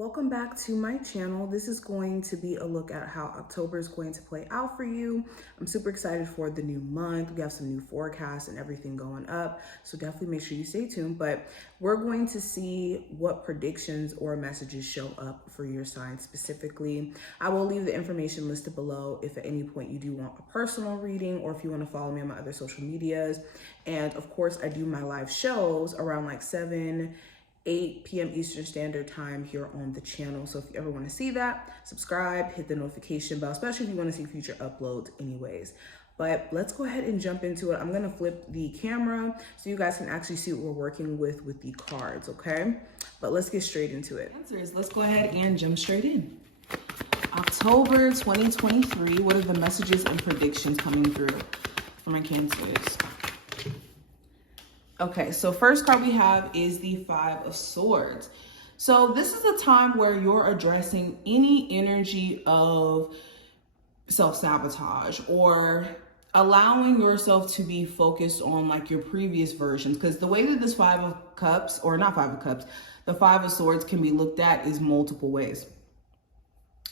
Welcome back to my channel. This is going to be a look at how October is going to play out for you. I'm super excited for the new month. We have some new forecasts and everything going up, so definitely make sure you stay tuned. But we're going to see what predictions or messages show up for your sign specifically. I will leave the information listed below if at any point you do want a personal reading or if you want to follow me on my other social medias. And of course, I do my live shows around like 8 p.m. Eastern Standard Time here on the channel. So if you ever want to see that, subscribe, hit the notification bell, especially if you want to see future uploads anyways. But let's go ahead and jump into it. I'm going to flip the camera so you guys can actually see what we're working with the cards, okay? But let's get straight into it. Answers. Let's go ahead and jump straight in. October 2023, what are the messages and predictions coming through for my Cancers? Okay, so first card we have is the Five of Swords. So this is a time where you're addressing any energy of self-sabotage or allowing yourself to be focused on like your previous versions. Because the way that this Five of Cups, or not Five of Cups, the Five of Swords can be looked at is multiple ways.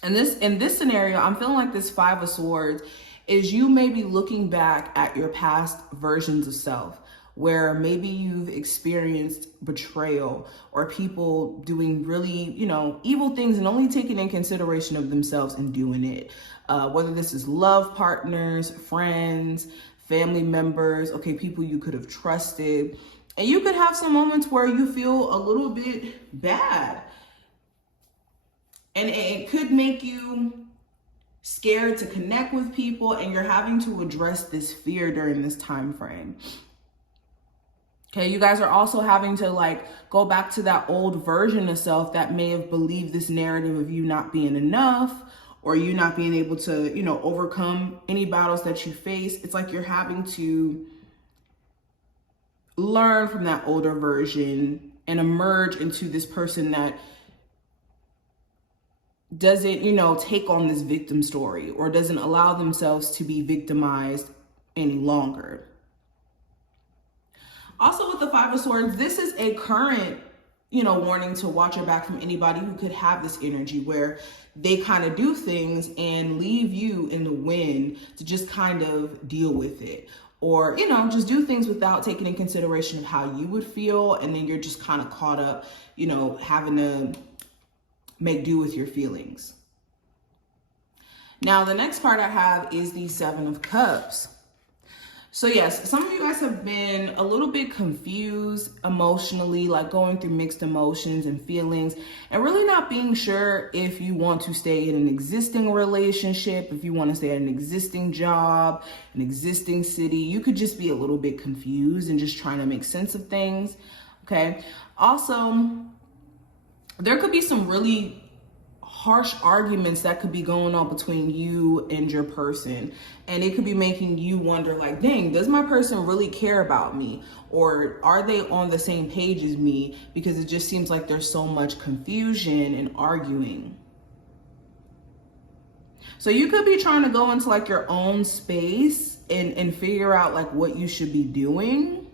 And in this scenario, I'm feeling like this Five of Swords is you may be looking back at your past versions of self, where maybe you've experienced betrayal or people doing really, evil things and only taking in consideration of themselves and doing it. Whether this is love partners, friends, family members, okay, people you could have trusted. And you could have some moments where you feel a little bit bad. And it could make you scared to connect with people, and you're having to address this fear during this time frame. Okay, you guys are also having to go back to that old version of self that may have believed this narrative of you not being enough or you not being able to, overcome any battles that you face. It's like you're having to learn from that older version and emerge into this person that doesn't, take on this victim story or doesn't allow themselves to be victimized any longer. Also with the Five of Swords, this is a current, warning to watch your back from anybody who could have this energy where they kind of do things and leave you in the wind to just kind of deal with it. Or, just do things without taking in consideration of how you would feel. And then you're just kind of caught up, having to make do with your feelings. Now, the next part I have is the Seven of Cups. So yes, some of you guys have been a little bit confused emotionally, like going through mixed emotions and feelings and really not being sure if you want to stay in an existing relationship, if you want to stay at an existing job, an existing city. You could just be a little bit confused and just trying to make sense of things. Okay. Also, there could be some really harsh arguments that could be going on between you and your person. And it could be making you wonder like, dang, does my person really care about me? Or are they on the same page as me? Because it just seems like there's so much confusion and arguing. So you could be trying to go into like your own space and figure out like what you should be doing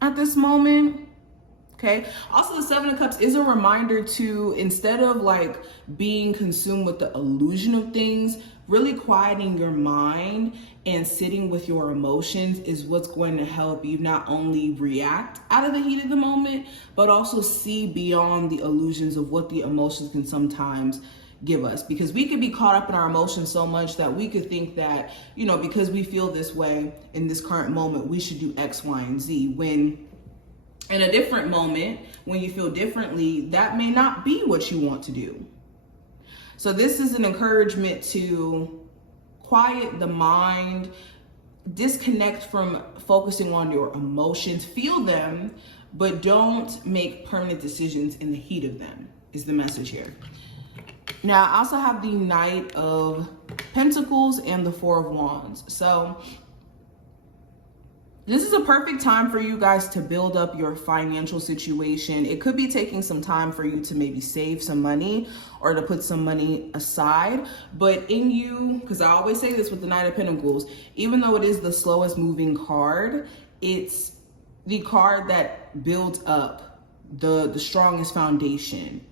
at this moment. Okay. Also, the Seven of Cups is a reminder to, instead of like being consumed with the illusion of things, really quieting your mind and sitting with your emotions is what's going to help you not only react out of the heat of the moment, but also see beyond the illusions of what the emotions can sometimes give us. Because we could be caught up in our emotions so much that we could think that, because we feel this way in this current moment, we should do X, Y, and Z, when in a different moment, when you feel differently, that may not be what you want to do. So this is an encouragement to quiet the mind, disconnect from focusing on your emotions, feel them, but don't make permanent decisions in the heat of them, is the message here. Now, I also have the Knight of Pentacles and the Four of Wands. So this is a perfect time for you guys to build up your financial situation. It could be taking some time for you to maybe save some money or to put some money aside. But in you, because I always say this with the Knight of Pentacles, even though it is the slowest moving card, it's the card that builds up the strongest foundation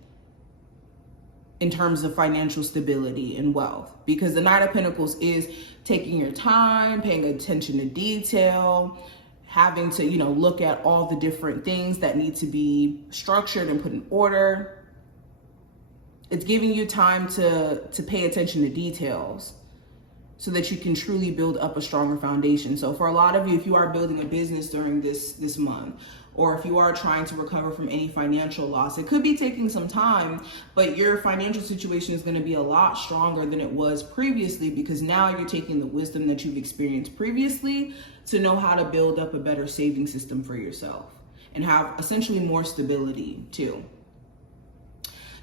in terms of financial stability and wealth, because the Nine of Pentacles is taking your time, paying attention to detail, having to, look at all the different things that need to be structured and put in order. It's giving you time to pay attention to details so that you can truly build up a stronger foundation. So for a lot of you, if you are building a business during this month, or if you are trying to recover from any financial loss, it could be taking some time, but your financial situation is going to be a lot stronger than it was previously, because now you're taking the wisdom that you've experienced previously to know how to build up a better saving system for yourself and have essentially more stability too.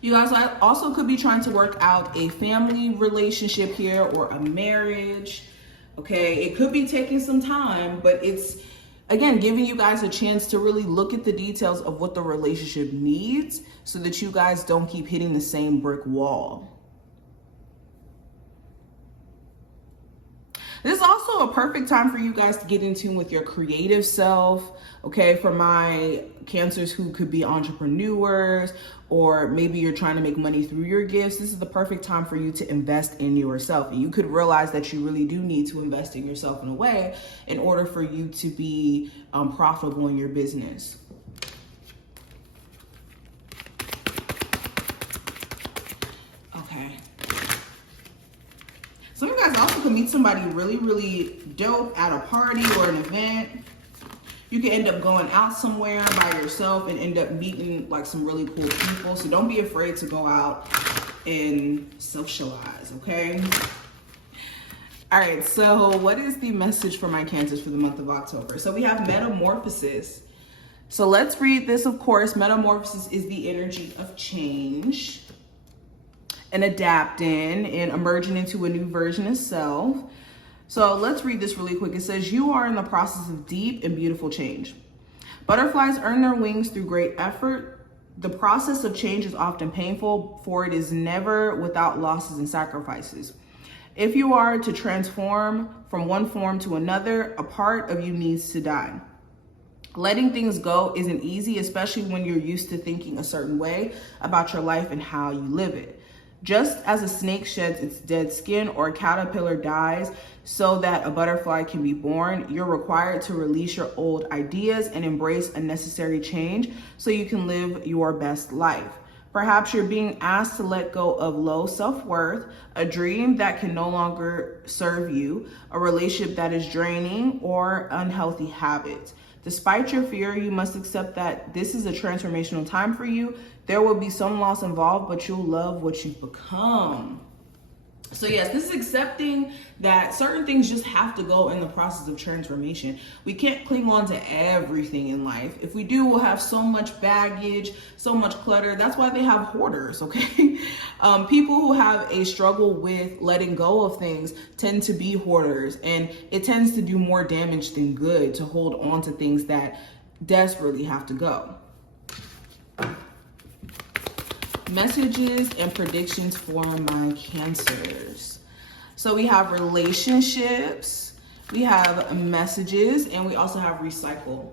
You guys also could be trying to work out a family relationship here or a marriage, okay? It could be taking some time, but it's, again, giving you guys a chance to really look at the details of what the relationship needs so that you guys don't keep hitting the same brick wall. This is also a perfect time for you guys to get in tune with your creative self, okay? For my Cancers who could be entrepreneurs, or maybe you're trying to make money through your gifts, this is the perfect time for you to invest in yourself. And you could realize that you really do need to invest in yourself in a way in order for you to be profitable in your business. Okay. Some of you guys also could meet somebody really, really dope at a party or an event. You could end up going out somewhere by yourself and end up meeting like some really cool people. So don't be afraid to go out and socialize, okay? All right, so what is the message for my Cancers for the month of October? So we have metamorphosis. So let's read this, of course. Metamorphosis is the energy of change and adapting and emerging into a new version of self. So let's read this really quick. It says, you are in the process of deep and beautiful change. Butterflies earn their wings through great effort. The process of change is often painful, for it is never without losses and sacrifices. If you are to transform from one form to another, a part of you needs to die. Letting things go isn't easy, especially when you're used to thinking a certain way about your life and how you live it. Just as a snake sheds its dead skin or a caterpillar dies so that a butterfly can be born, you're required to release your old ideas and embrace a necessary change so you can live your best life. Perhaps you're being asked to let go of low self-worth, a dream that can no longer serve you, a relationship that is draining, or unhealthy habits. Despite your fear, you must accept that this is a transformational time for you. There will be some loss involved, but you'll love what you've become. So yes, this is accepting that certain things just have to go in the process of transformation. We can't cling on to everything in life. If we do, we'll have so much baggage, so much clutter. That's why they have hoarders, okay? People who have a struggle with letting go of things tend to be hoarders, and it tends to do more damage than good to hold on to things that desperately have to go. Messages and predictions for my Cancers. So we have relationships, we have messages, and we also have recycle.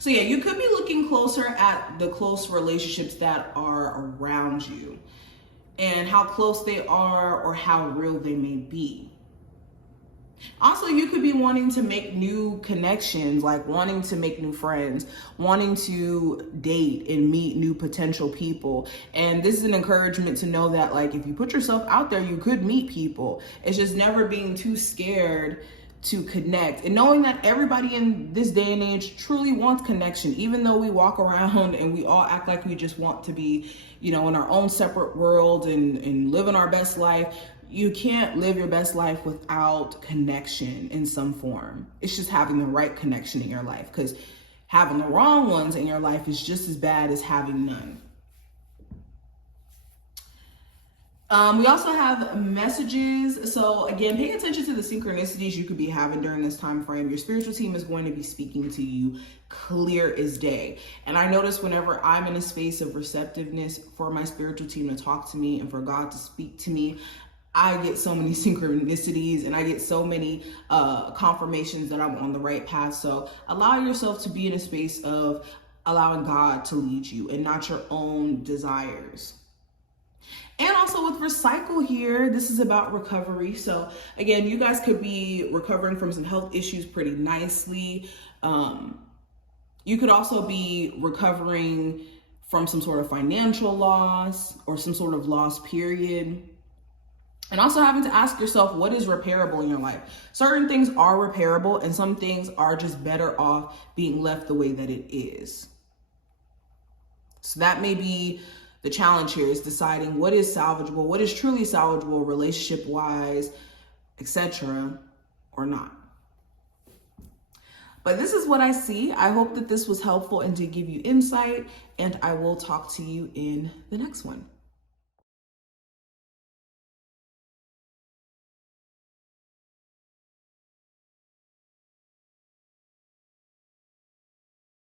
So yeah, you could be looking closer at the close relationships that are around you and how close they are or how real they may be. Also, you could be wanting to make new connections, like wanting to make new friends, wanting to date and meet new potential people. And this is an encouragement to know that, like, if you put yourself out there, you could meet people. It's just never being too scared to connect and knowing that everybody in this day and age truly wants connection, even though we walk around and we all act like we just want to be, in our own separate world and living our best life. You can't live your best life without connection in some form. It's just having the right connection in your life, because having the wrong ones in your life is just as bad as having none. We also have messages. So again, pay attention to the synchronicities you could be having during this time frame. Your spiritual team is going to be speaking to you clear as day. And I notice whenever I'm in a space of receptiveness for my spiritual team to talk to me and for God to speak to me, I get so many synchronicities and I get so many confirmations that I'm on the right path. So allow yourself to be in a space of allowing God to lead you and not your own desires. And also with recycle here, this is about recovery. So again, you guys could be recovering from some health issues pretty nicely. You could also be recovering from some sort of financial loss or some sort of loss period. And also having to ask yourself, what is repairable in your life? Certain things are repairable and some things are just better off being left the way that it is. So that may be the challenge here, is deciding what is salvageable, what is truly salvageable relationship-wise, etc., or not. But this is what I see. I hope that this was helpful and to give you insight, and I will talk to you in the next one.